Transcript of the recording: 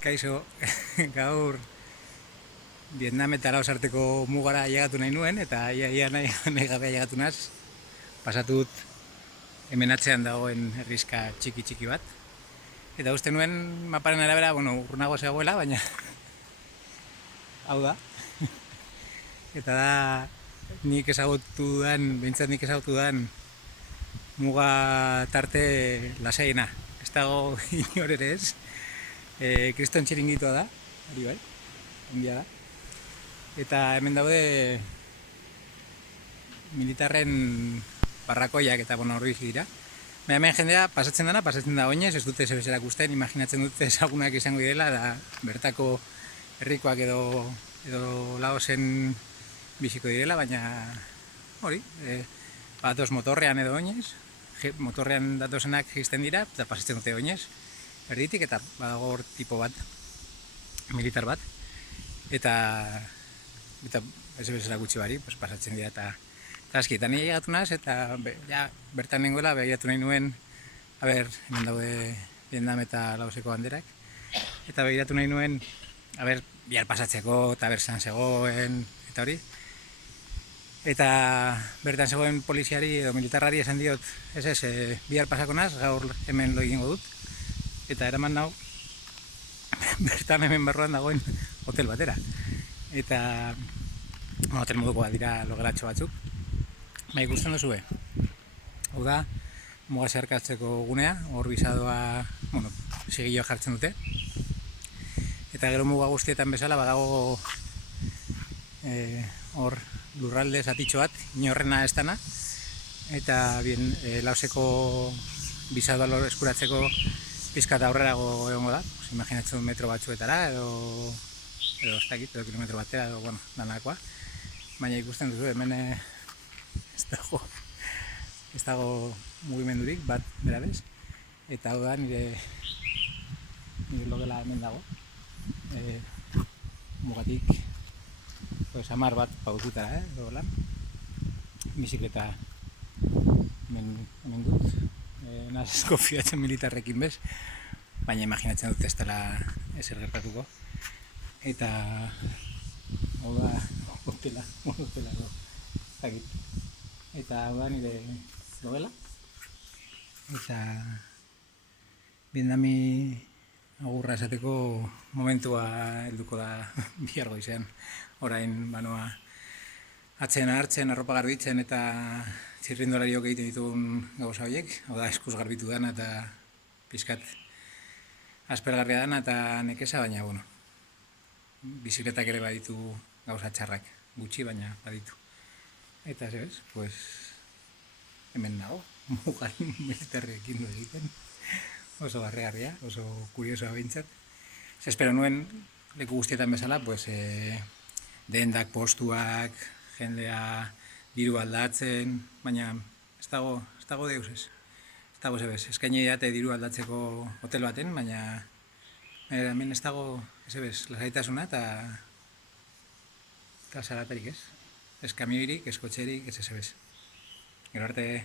Kaixo, gaur Vietnam eta Laos arteko mugara llegatu nahi nuen, eta ia nahi gabe llegatu naz. Pasatut hemen atzean dagoen herrizka txiki bat. Eta uste nuen maparen arabera, urrunago zegoela, baina hau da. Eta da behintzat nik ezagutu dan muga tarte lasaiena. Ez dago inor ere ez. Kriston txiringitoa da, hori bai, ondia da. Eta hemen daude militarren barrakoiak eta hori dira. Hemen jendea pasatzen da oinez, ez dute zebez erakusten, imaginatzen dute ezagunak izango direla, da bertako herrikoak edo Laosen biziko direla, baina hori, batoz motorrean edo oinez, motorrean datozenak jisten dira, eta pasatzen dute oinez, erditik, eta badago hor tipo bat, militar bat, eta ez bezala gutxi bari, pasatzen dira, eta aski, eta nire egatu naz, eta bertan nengoela, behiratu nahi nuen, hemen daude Vietnam eta Laoseko banderak, eta behiratu nahi nuen, bihar pasatzeko, eta berzan zegoen, eta hori. Eta bertan zegoen poliziari edo militarrari esan diot, bihar pasako naz, gaur hemen lo egingo dut, eta eraman nau, bertan hemen barruan dagoen hotel batera. Eta hotel moduko bat dira logelatxo batzuk. Ikusten duzue. Hau da, muga zeharkatzeko gunea, hor bizadoa, sigilloa jartzen dute. Eta gero muga guztietan bezala badago hor lurralde zatitxo bat, inorrena ez dana. Eta Laoseko bizadoa eskuratzeko pizkat aurrerago egongo da. Imaginatzen metro batzuetara edo ez dakit, edo kilometro batera, edo, danakoa. Baina ikusten duzu, hemen ez dago mugimendurik, bat berabez. Eta hau da, nire logela hemen dago. Mugatik, 10 bat paututara, edo lan. Bizikleta hemen dut. Naz konfiatzen militarrekin bez. Baina imaginatzen dut ez dela ezer gertatuko. Eta hau da hotela edo zakit. Eta hau da nire logela. Eta Vietnami agurra esateko momentua helduko da bihar goizean. Orain banoa atzena hartzen, arropa garbitzen eta txirrindolariok egiten ditugun gauza horiek. Hau da eskuz garbitu dana eta pizkat aspergarria dana eta nekeza, baina bizikletak ere baditu gauza txarrak, gutxi baina baditu. Eta hemen nago, mugan militarrekin egiten. Oso barregarria, oso kuriosoa behintzat. Espero nuen leku guztietan bezala, dendak, postuak, jendea diru aldatzen, baina ez dago deus ez. Ez dago zebez, eskaini date diru aldatzeko hotel baten, baina hemen ez dago lasaitasuna eta zaratarik ez. Ez kamioirik, ez kotxerik, ez. Gero arte.